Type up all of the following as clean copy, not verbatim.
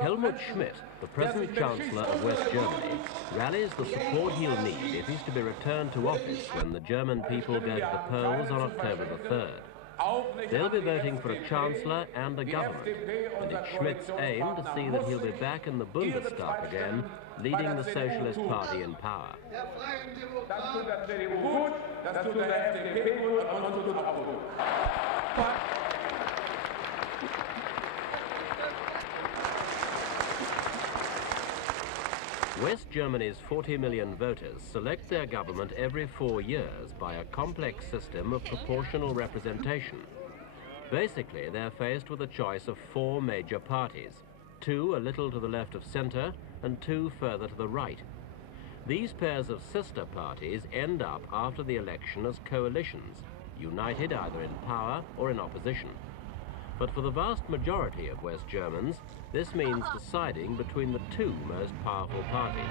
Helmut Schmidt, the present Chancellor of West Germany, rallies the support he'll need if he's to be returned to office when the German people go to the polls on October the 3rd. They'll be voting for a Chancellor and a government, and it's Schmidt's aim to see that he'll be back in the Bundestag again, leading the Socialist Party in power. West Germany's 40 million voters select their government every 4 years by a complex system of proportional representation. Basically, they're faced with a choice of 4 major parties, 2 a little to the left of centre and 2 further to the right. These pairs of sister parties end up after the election as coalitions, united either in power or in opposition. But for the vast majority of West Germans, this means deciding between the 2 most powerful parties,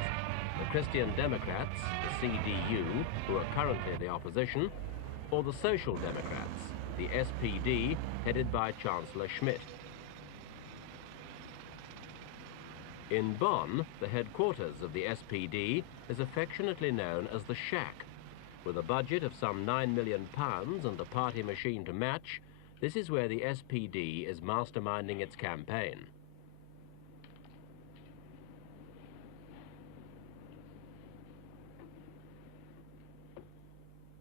the Christian Democrats, the CDU, who are currently the opposition, or the Social Democrats, the SPD, headed by Chancellor Schmidt. In Bonn, the headquarters of the SPD is affectionately known as the Shack. With a budget of some £9 million and a party machine to match, this is where the SPD is masterminding its campaign.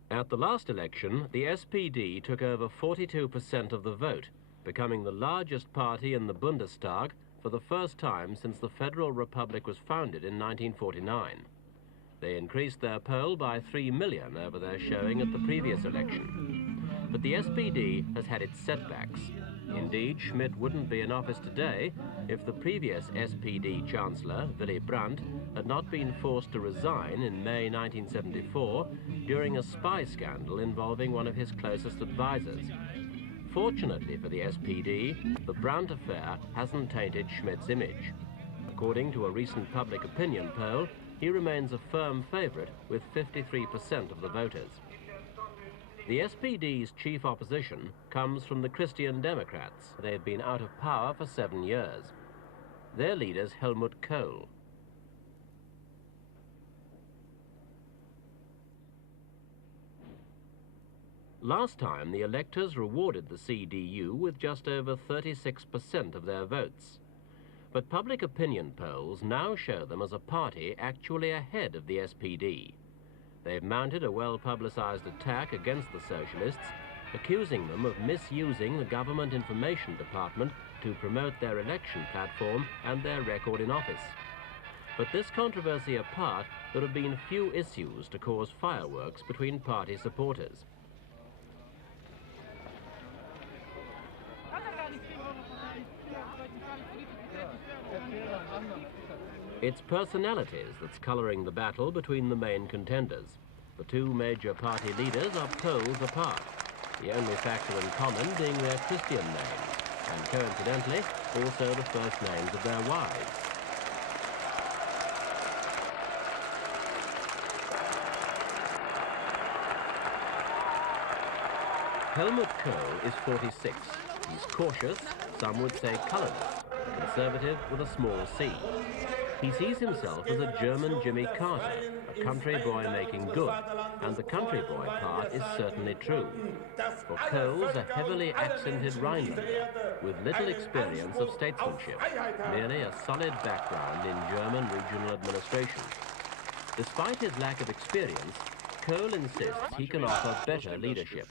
At the last election, the SPD took over 42% of the vote, becoming the largest party in the Bundestag for the first time since the Federal Republic was founded in 1949. They increased their poll by 3 million over their showing at the previous election. But the SPD has had its setbacks. Indeed, Schmidt wouldn't be in office today if the previous SPD Chancellor, Willy Brandt, had not been forced to resign in May 1974 during a spy scandal involving one of his closest advisors. Fortunately for the SPD, the Brandt affair hasn't tainted Schmidt's image. According to a recent public opinion poll, he remains a firm favourite with 53% of the voters. The SPD's chief opposition comes from the Christian Democrats. They've been out of power for 7 years. Their leader's Helmut Kohl. Last time, the electors rewarded the CDU with just over 36% of their votes. But public opinion polls now show them as a party actually ahead of the SPD. They've mounted a well-publicized attack against the socialists, accusing them of misusing the government information department to promote their election platform and their record in office. But this controversy apart, there have been few issues to cause fireworks between party supporters. It's personalities that's colouring the battle between the main contenders. The 2 major party leaders are poles apart, the only factor in common being their Christian names, and coincidentally, also the first names of their wives. Helmut Kohl is 46. He's cautious, some would say colourless, conservative with a small c. He sees himself as a German Jimmy Carter, a country boy making good, and the country boy part is certainly true. For Kohl's a heavily accented Rhinelander with little experience of statesmanship, merely a solid background in German regional administration. Despite his lack of experience, Kohl insists he can offer better leadership,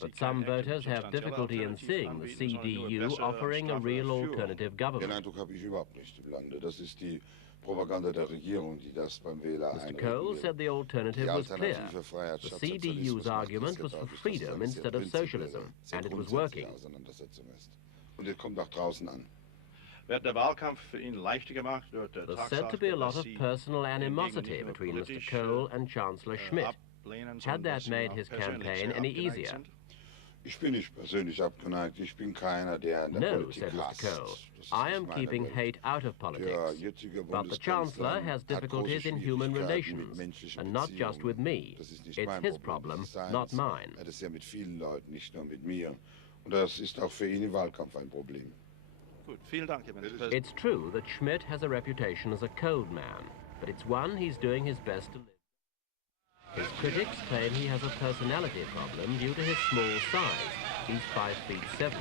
but some voters have difficulty in seeing the CDU offering a real alternative government. Mr. Kohl said the alternative was clear. The CDU's argument was for freedom instead of socialism, and it was working. There's said to be a lot of personal animosity between Mr. Kohl and Chancellor Schmidt. Had that made his campaign any easier? No, said Mr. Kohl. I am keeping hate out of politics. But the Chancellor has difficulties in human relations, and not just with me. It's his problem, not mine. It's true that Schmidt has a reputation as a cold man, but it's one he's doing his best to live. His critics claim he has a personality problem due to his small size. He's 5'7".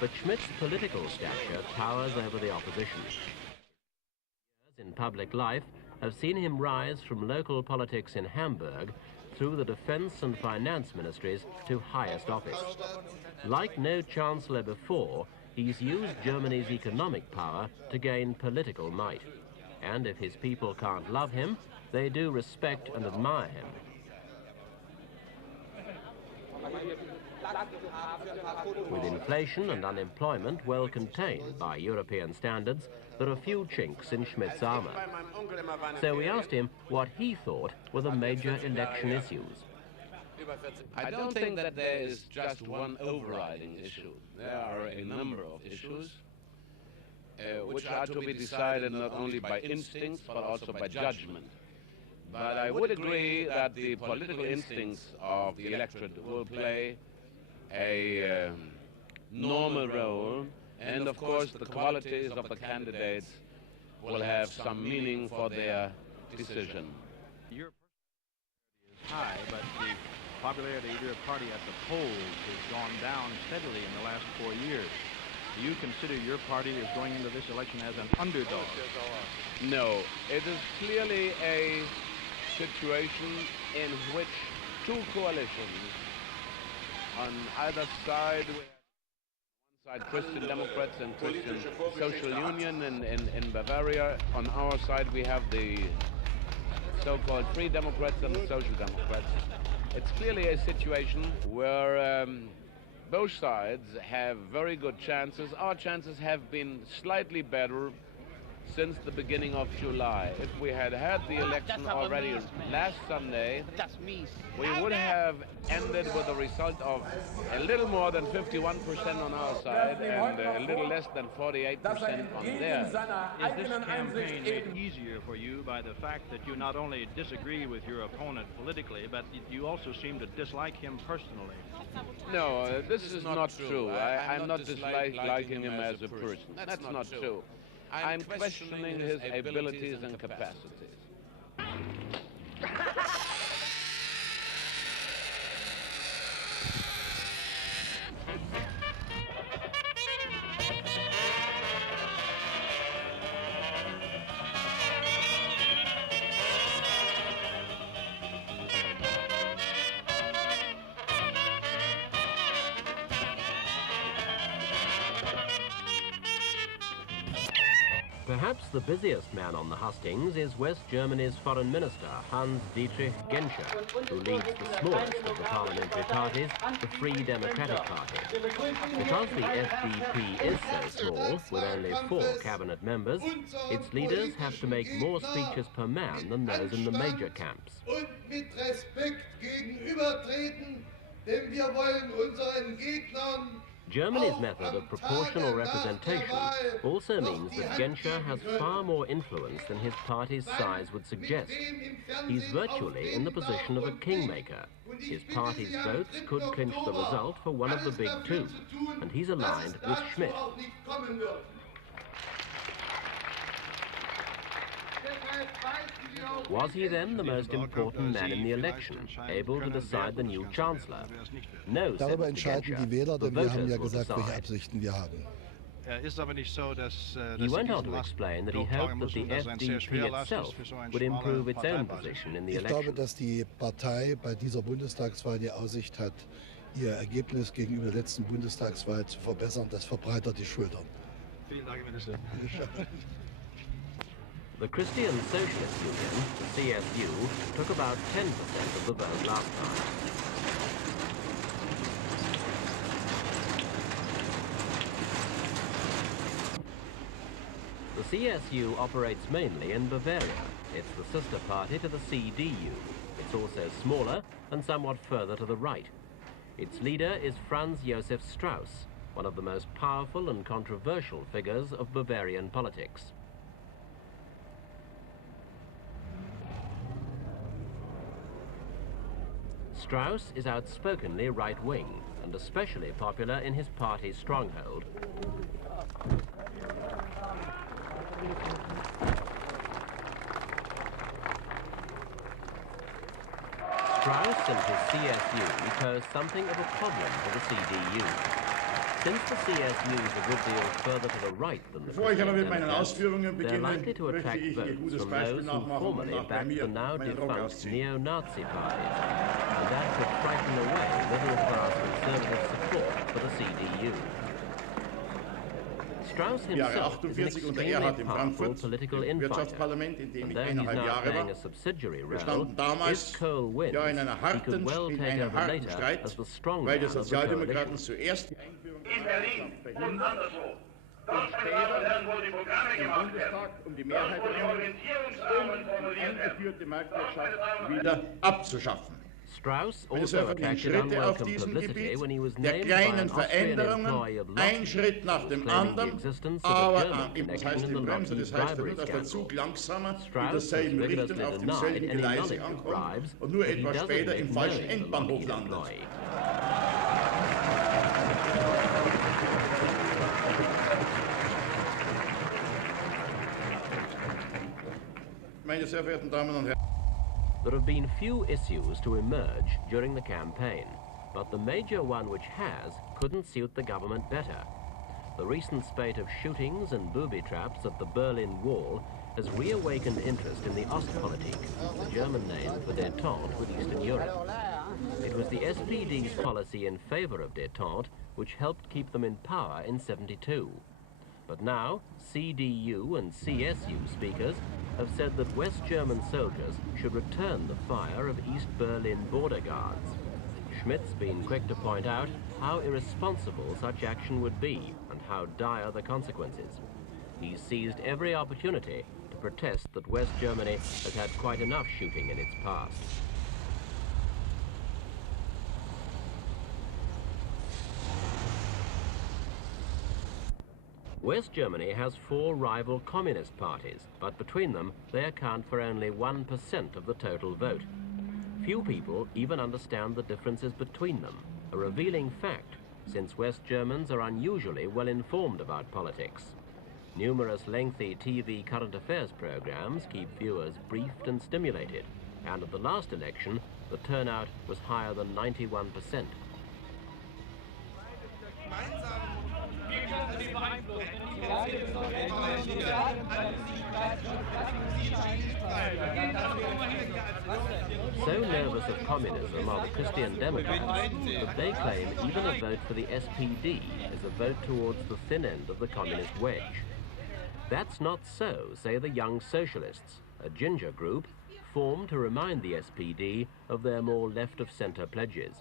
But Schmidt's political stature towers over the opposition. In public life have seen him rise from local politics in Hamburg through the defense and finance ministries to highest office. Like no chancellor before, he's used Germany's economic power to gain political might. And if his people can't love him, they do respect and admire him. With inflation and unemployment well contained by European standards, there are few chinks in Schmidt's armor. So we asked him what he thought were the major election issues. I don't think that there is just one overriding issue. There are a number of issues which are to be decided not only by instincts but also by judgment. But I would agree that the political instincts of the electorate will play a normal role, and of course the qualities of the candidates will have some meaning for their decision. Your popularity is high, but the popularity of your party at the polls has gone down steadily in the last 4 years. Do you consider your party as going into this election as an underdog? No, it is clearly a situation in which two coalitions on either side, on one side Christian Democrats and Christian Social Union in Bavaria. On our side we have the so-called Free Democrats and the Social Democrats. It's clearly a situation where both sides have very good chances. Our chances have been slightly better since the beginning of July. If we had had the election already last Sunday, we would have ended with a result of a little more than 51% on our side and a little less than 48% on theirs. Is this campaign made easier for you by the fact that you not only disagree with your opponent politically, but you also seem to dislike him personally? No, this is not true. I'm not disliking him as a person. That's not true. I'm questioning his abilities and capacities. Perhaps the busiest man on the hustings is West Germany's Foreign Minister, Dietrich Genscher, who leads the smallest of the parliamentary parties, the Free Democratic Party. Because the FDP is so small, with only 4 cabinet members, its leaders have to make more speeches per man than those in the major camps. Germany's method of proportional representation also means that Genscher has far more influence than his party's size would suggest. He's virtually in the position of a kingmaker. His party's votes could clinch the result for one of the big two, and he's aligned with Schmidt. Was he then the most important man in the election, able to decide the new chancellor? No, said Darüber entscheiden die Wähler, denn wir haben ja gesagt, welche Absichten wir haben. He went on to explain that he hoped that the FDP itself would improve its own position in the Ich election. glaube, dass die Partei bei dieser Bundestagswahl die Aussicht hat, ihr Ergebnis gegenüber der letzten Bundestagswahl zu verbessern. Das verbreitert die Schultern. Vielen Dank, Minister. The Christian Socialist Union, the CSU, took about 10% of the vote last time. The CSU operates mainly in Bavaria. It's the sister party to the CDU. It's also smaller and somewhat further to the right. Its leader is Franz Josef Strauss, one of the most powerful and controversial figures of Bavarian politics. Strauss is outspokenly right-wing and especially popular in his party's stronghold. Strauss and his CSU pose something of a problem for the CDU. Since the CSU is a good deal further to the right than the Christian Democrats, they're likely to attract votes from those who formerly backed the now-defunct neo-Nazi parties, and that could frighten away middle-class conservative support for the CDU. Strauss himself is an extremely powerful political infighter, and though he's now playing a subsidiary role, if Kohl wins, he could well take over later as the strong man of the coalition. In Berlin und anderswo. Dort, meine Damen und Herren, wo die Programme gemacht werden, dort, wo die Orientierungsrahmen formuliert werden. Wieder abzuschaffen. Strauss also attracted Schritte auf unwelcome diesem publicity when he was Gebiet der named by an kleinen Austrian employee Veränderungen, of ein Schritt nach dem anderen, aber das heißt die Bremse, das heißt, er wird auf der Zug langsamer in derselben Richtung, auf demselben Gleise ankommen und nur etwas später im falschen Endbahnhof landet. Meine sehr verehrten Damen und Herren. There have been few issues to emerge during the campaign, but the major one which has couldn't suit the government better. The recent spate of shootings and booby traps at the Berlin Wall has reawakened interest in the Ostpolitik, the German name for détente with Eastern Europe. It was the SPD's policy in favor of détente which helped keep them in power in '72. But now, CDU and CSU speakers have said that West German soldiers should return the fire of East Berlin border guards. Schmidt's been quick to point out how irresponsible such action would be and how dire the consequences. He's seized every opportunity to protest that West Germany has had quite enough shooting in its past. West Germany has 4 rival communist parties, but between them they account for only 1% of the total vote. Few people even understand the differences between them, a revealing fact, since West Germans are unusually well informed about politics. Numerous lengthy TV current affairs programs keep viewers briefed and stimulated, and at the last election the turnout was higher than 91%. So nervous of communism are the Christian Democrats that they claim even a vote for the SPD is a vote towards the thin end of the communist wedge. That's not so, say the Young Socialists, a ginger group formed to remind the SPD of their more left-of-centre pledges.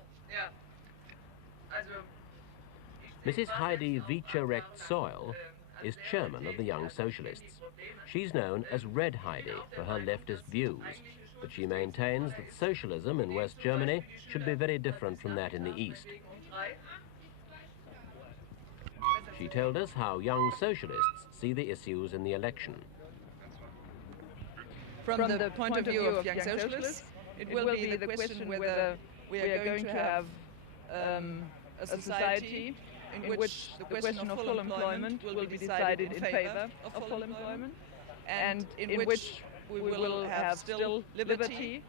Mrs. Heidi Wieczorek-Soil is chairman of the Young Socialists. She's known as Red Heidi for her leftist views, but she maintains that socialism in West Germany should be very different from that in the East. She told us how Young Socialists see the issues in the election. From the point of view of Young Socialists, it will be the question whether we are going to have a society in which the question of full employment will be decided in favor of full employment, and in which we will have still liberty,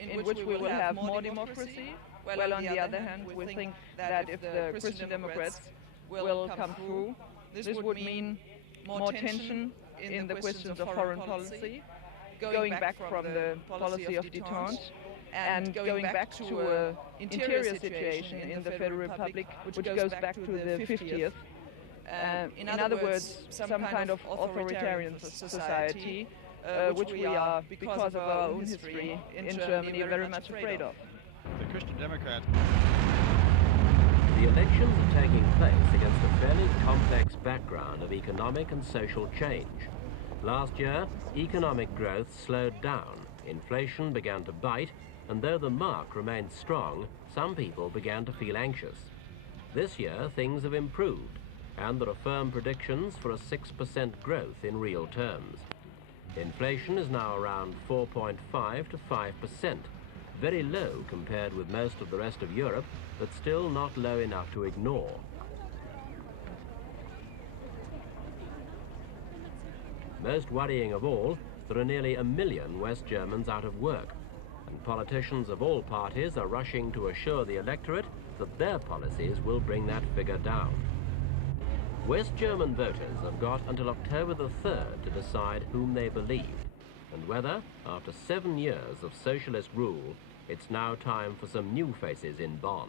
in which we will have more democracy, while on the other hand we think that if the Christian Democrats will come through, this would mean more tension in the questions of foreign policy, going back from the policy of détente, and going back to an interior situation in the Federal Republic, which goes back to the 50th. In other words, some kind of authoritarian society, which we are, because of our own history in Germany, very much afraid of. The Christian Democrats. The elections are taking place against a fairly complex background of economic and social change. Last year, economic growth slowed down, inflation began to bite, and though the mark remained strong, some people began to feel anxious. This year, things have improved, and there are firm predictions for a 6% growth in real terms. Inflation is now around 4.5 to 5%, very low compared with most of the rest of Europe, but still not low enough to ignore. Most worrying of all, there are nearly 1 million West Germans out of work, and politicians of all parties are rushing to assure the electorate that their policies will bring that figure down. West German voters have got until October the 3rd to decide whom they believe, and whether, after 7 years of socialist rule, it's now time for some new faces in Bonn.